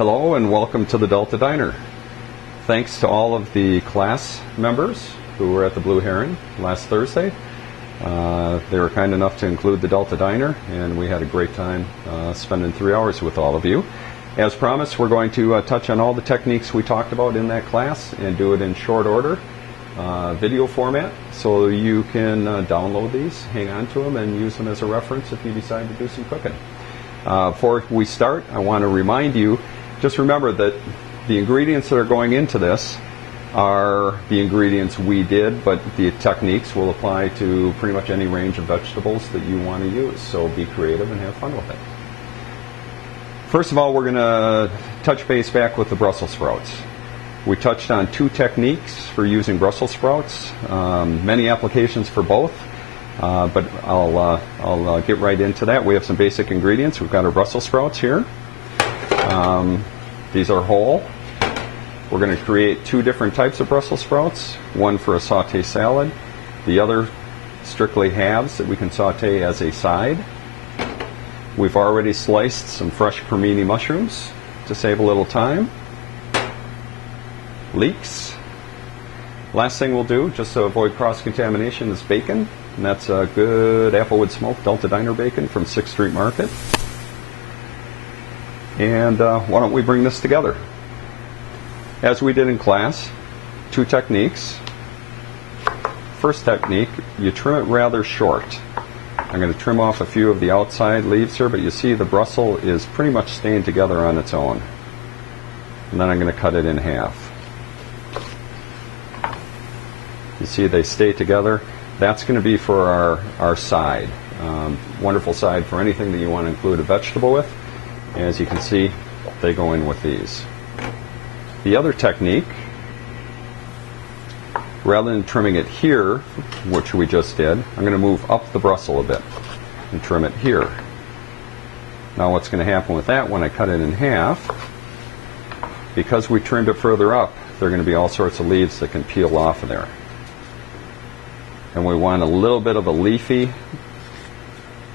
Hello and welcome to the Delta Diner. Thanks to all of the class members who were at the Blue Heron last Thursday. They were kind enough to include the Delta Diner, and we had a great time spending 3 hours with all of you. As promised, we're going to touch on all the techniques we talked about in that class and do it in short order, video format, so you can download these, hang on to them, and use them as a reference if you decide to do some cooking. Before we start, I want to remind you, just remember that the ingredients that are going into this are the ingredients we did, but the techniques will apply to pretty much any range of vegetables that you want to use. So be creative and have fun with it. First of all, we're going to touch base back with the Brussels sprouts. We touched on 2 techniques for using Brussels sprouts, many applications for both, but I'll get right into that. We have some basic ingredients. We've got our Brussels sprouts here. These are whole. We're going to create 2 different types of Brussels sprouts, one for a saute salad, the other strictly halves that we can saute as a side. We've already sliced some fresh cremini mushrooms to save a little time. Leeks. Last thing we'll do, just to avoid cross-contamination, is bacon, and that's a good applewood smoked Delta Diner bacon from 6th Street Market. And why don't we bring this together? As we did in class, 2 techniques. First technique, you trim it rather short. I'm going to trim off a few of the outside leaves here, but you see the Brussels is pretty much staying together on its own. And then I'm going to cut it in half. You see they stay together. That's going to be for our side. Wonderful side for anything that you want to include a vegetable with. As you can see, they go in with these. The other technique, rather than trimming it here, which we just did, I'm going to move up the Brussels a bit and trim it here. Now what's going to happen with that when I cut it in half, because we trimmed it further up, there are going to be all sorts of leaves that can peel off of there. And we want a little bit of a leafy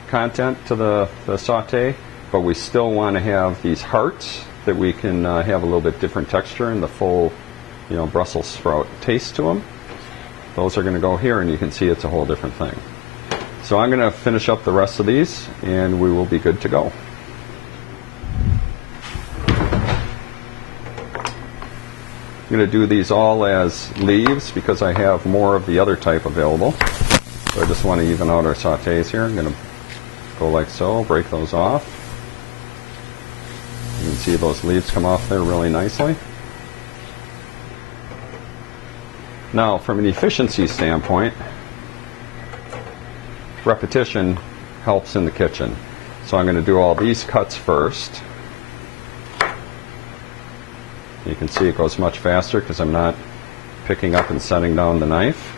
content to the saute, but we still want to have these hearts that we can have a little bit different texture and the full, Brussels sprout taste to them. Those are going to go here, and you can see it's a whole different thing. So I'm going to finish up the rest of these, and we will be good to go. I'm going to do these all as leaves because I have more of the other type available. So I just want to even out our sautés here. I'm going to go like so, break those off. You can see those leaves come off there really nicely. Now, from an efficiency standpoint, repetition helps in the kitchen. So I'm going to do all these cuts first. You can see it goes much faster because I'm not picking up and setting down the knife.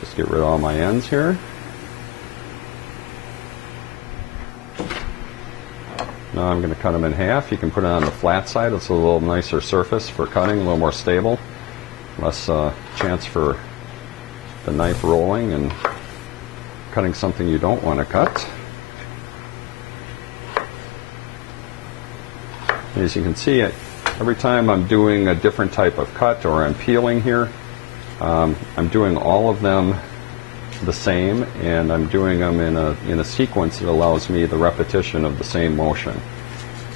Just get rid of all my ends here. Now I'm going to cut them in half. You can put it on the flat side. It's a little nicer surface for cutting, a little more stable. Less chance for the knife rolling and cutting something you don't want to cut. As you can see, every time I'm doing a different type of cut or I'm peeling here, I'm doing all of them the same, and I'm doing them in a sequence that allows me the repetition of the same motion,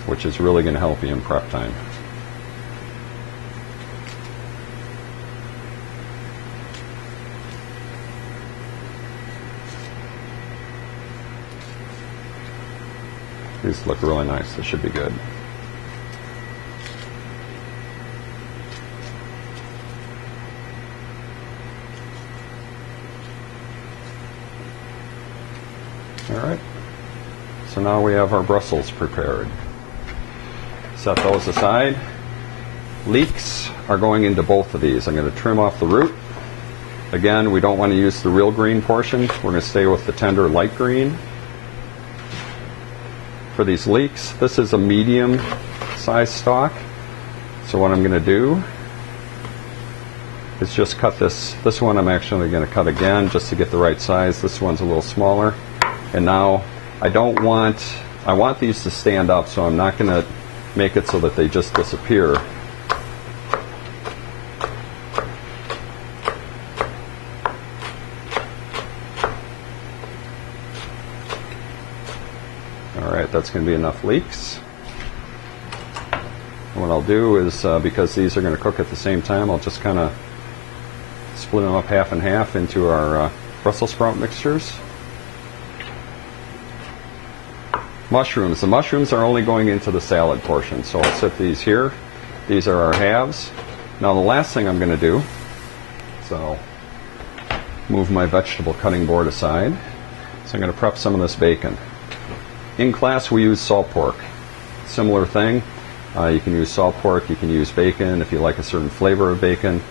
which is really going to help you in prep time. These look really nice. This should be good. Alright, so now we have our Brussels prepared. Set those aside. Leeks are going into both of these. I'm going to trim off the root. Again, we don't want to use the real green portion. We're going to stay with the tender light green. For these leeks, this is a medium size stalk. So what I'm going to do is just cut this one. I'm actually going to cut again just to get the right size. This one's a little smaller. And now I want these to stand up, so I'm not going to make it so that they just disappear. Alright, that's going to be enough leeks. And what I'll do is, because these are going to cook at the same time, I'll just kind of split them up half and half into our Brussels sprout mixtures. Mushrooms. The mushrooms are only going into the salad portion, so I'll set these here. These are our halves. Now the last thing I'm going to do, so I'll move my vegetable cutting board aside. So I'm going to prep some of this bacon. In class we use salt pork. Similar thing. You can use salt pork, you can use bacon. If you like a certain flavor of bacon,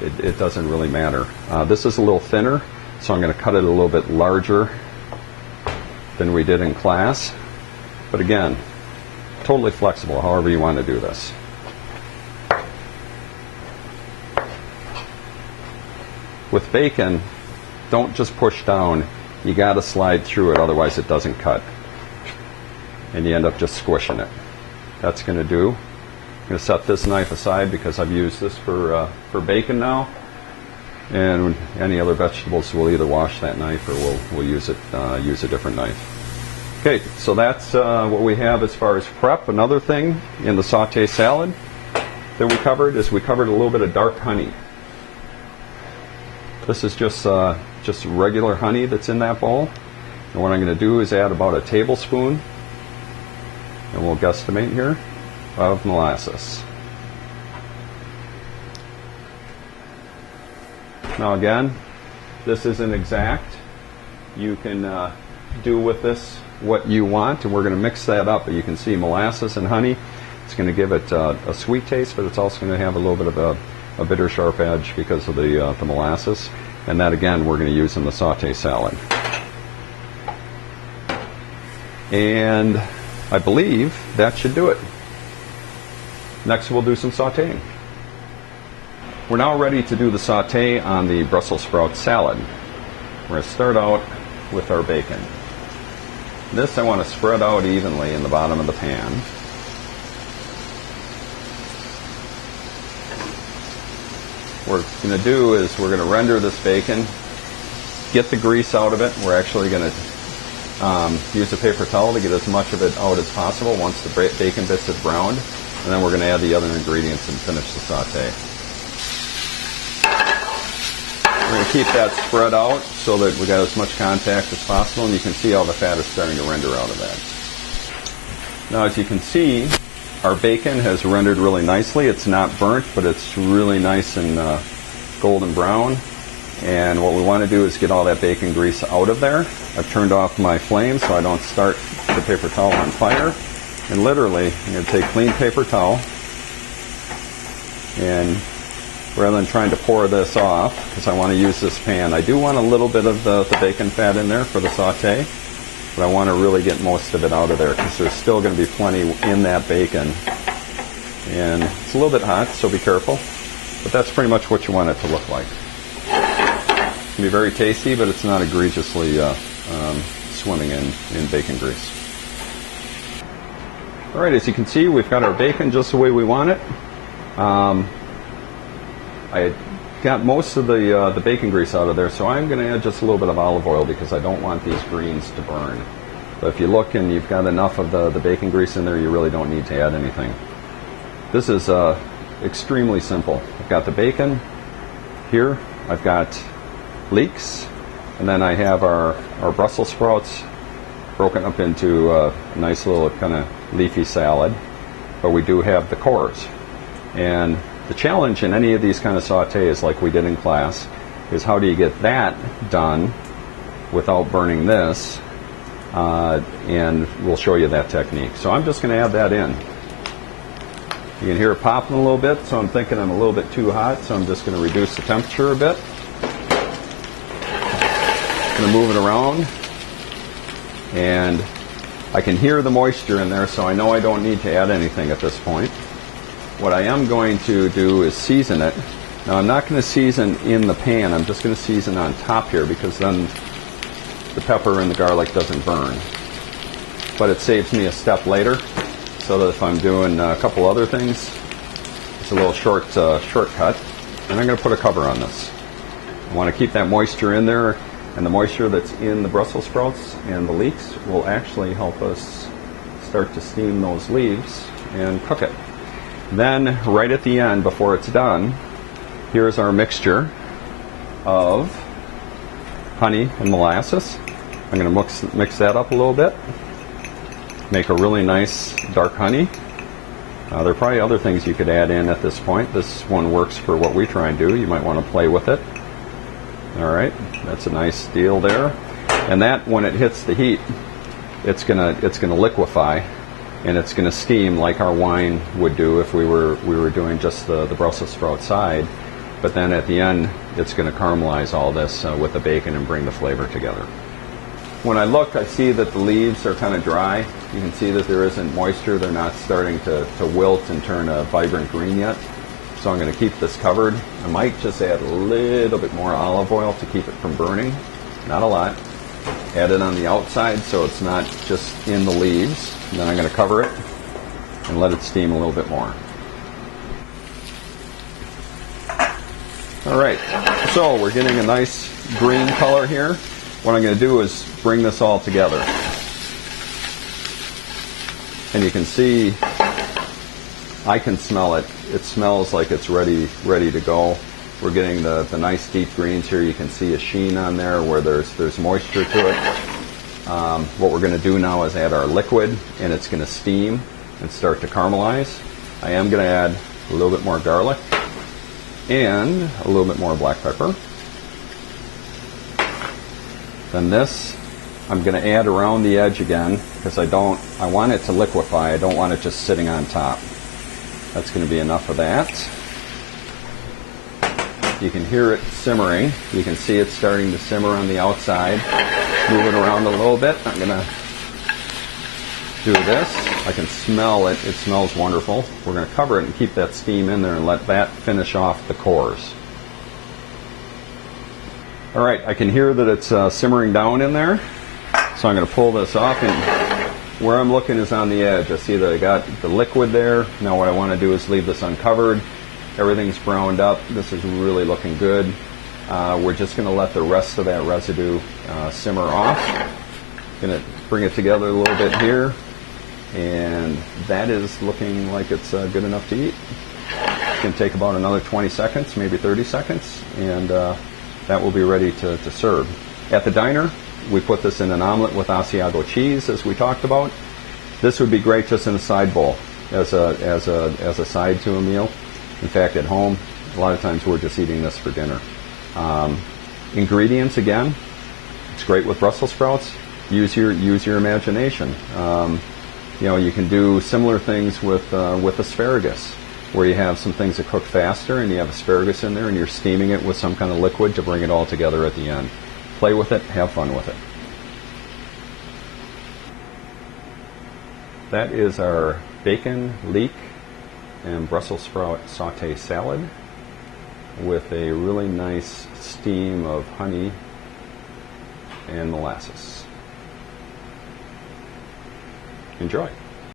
it doesn't really matter. This is a little thinner, so I'm going to cut it a little bit larger than we did in class. But again, totally flexible, however you want to do this. With bacon, don't just push down. You got to slide through it, otherwise it doesn't cut. And you end up just squishing it. That's going to do. I'm going to set this knife aside because I've used this for bacon now. And any other vegetables, we'll either wash that knife or we'll use a different knife. Okay, so that's what we have as far as prep. Another thing in the saute salad that we covered is we covered a little bit of dark honey. This is just regular honey that's in that bowl. And what I'm going to do is add about a tablespoon, and we'll guesstimate here, of molasses. Now again, this isn't exact. You can do with this what you want, and we're going to mix that up. But you can see molasses and honey. It's going to give it a sweet taste, but it's also going to have a little bit of a bitter sharp edge because of the molasses. And that again we're going to use in the saute salad. And I believe that should do it. Next we'll do some sauteing. We're now ready to do the saute on the Brussels sprout salad. We're going to start out with our bacon. This I want to spread out evenly in the bottom of the pan. What we're going to do is we're going to render this bacon, get the grease out of it. We're actually going to use a paper towel to get as much of it out as possible once the bacon bits have browned. And then we're going to add the other ingredients and finish the saute. We're going to keep that spread out so that we got as much contact as possible, and you can see how the fat is starting to render out of that. Now as you can see, our bacon has rendered really nicely. It's not burnt, but it's really nice and golden brown. And what we want to do is get all that bacon grease out of there. I've turned off my flame so I don't start the paper towel on fire. And literally, I'm going to take a clean paper towel, and rather than trying to pour this off, because I want to use this pan, I do want a little bit of the bacon fat in there for the saute, but I want to really get most of it out of there because there's still going to be plenty in that bacon. And it's a little bit hot, so be careful. But that's pretty much what you want it to look like. It can be very tasty, but it's not egregiously swimming in bacon grease. All right, as you can see, we've got our bacon just the way we want it. I got most of the bacon grease out of there, so I'm going to add just a little bit of olive oil because I don't want these greens to burn. But if you look and you've got enough of the bacon grease in there, you really don't need to add anything. This is extremely simple. I've got the bacon here, I've got leeks, and then I have our Brussels sprouts broken up into a nice little kind of leafy salad. But we do have the cores. And the challenge in any of these kind of sautés, like we did in class, is how do you get that done without burning this? And we'll show you that technique. So I'm just going to add that in. You can hear it popping a little bit, so I'm thinking I'm a little bit too hot, so I'm just going to reduce the temperature a bit. I'm going to move it around, and I can hear the moisture in there, so I know I don't need to add anything at this point. What I am going to do is season it Now I'm not going to season in the pan, I'm just going to season on top here because then the pepper and the garlic doesn't burn. But it saves me a step later, so that if I'm doing a couple other things, it's a little shortcut. And I'm going to put a cover on this. I want to keep that moisture in there, and the moisture that's in the Brussels sprouts and the leeks will actually help us start to steam those leaves and cook it. Then, right at the end, before it's done, here's our mixture of honey and molasses. I'm going to mix that up a little bit. Make a really nice dark honey. There are probably other things you could add in at this point. This one works for what we try and do. You might want to play with it. All right, that's a nice deal there. And that, when it hits the heat, it's gonna liquefy, and it's gonna steam like our wine would do if we were doing just the Brussels sprout side. But then at the end, it's gonna caramelize all this with the bacon and bring the flavor together. When I look, I see that the leaves are kind of dry. You can see that there isn't moisture. They're not starting to wilt and turn a vibrant green yet. So I'm going to keep this covered. I might just add a little bit more olive oil to keep it from burning. Not a lot. Add it on the outside so it's not just in the leaves. And then I'm going to cover it and let it steam a little bit more. All right, so we're getting a nice green color here. What I'm going to do is bring this all together. And you can see, I can smell it. It smells like it's ready to go. We're getting the nice deep greens here. You can see a sheen on there where there's moisture to it. What we're going to do now is add our liquid, and it's going to steam and start to caramelize. I am going to add a little bit more garlic and a little bit more black pepper. Then this, I'm going to add around the edge again because I want it to liquefy. I don't want it just sitting on top. That's going to be enough of that. You can hear it simmering. You can see it starting to simmer on the outside. Move it around a little bit. I'm going to do this. I can smell it. It smells wonderful. We're going to cover it and keep that steam in there and let that finish off the cores. All right, I can hear that it's simmering down in there, so I'm going to pull this off, and where I'm looking is on the edge. I see that I got the liquid there. Now what I want to do is leave this uncovered. Everything's browned up. This is really looking good. We're just going to let the rest of that residue simmer off. Going to bring it together a little bit here, and that is looking like it's good enough to eat. It's going to take about another 20 seconds, maybe 30 seconds, and that will be ready to serve. At the diner, we put this in an omelet with Asiago cheese, as we talked about. This would be great just in a side bowl, as a side to a meal. In fact, at home, a lot of times we're just eating this for dinner. Ingredients, again, it's great with Brussels sprouts. Use your imagination. You can do similar things with asparagus, where you have some things that cook faster and you have asparagus in there and you're steaming it with some kind of liquid to bring it all together at the end. Play with it, have fun with it. That is our bacon, leek, and Brussels sprout sauté salad with a really nice steam of honey and molasses. Enjoy.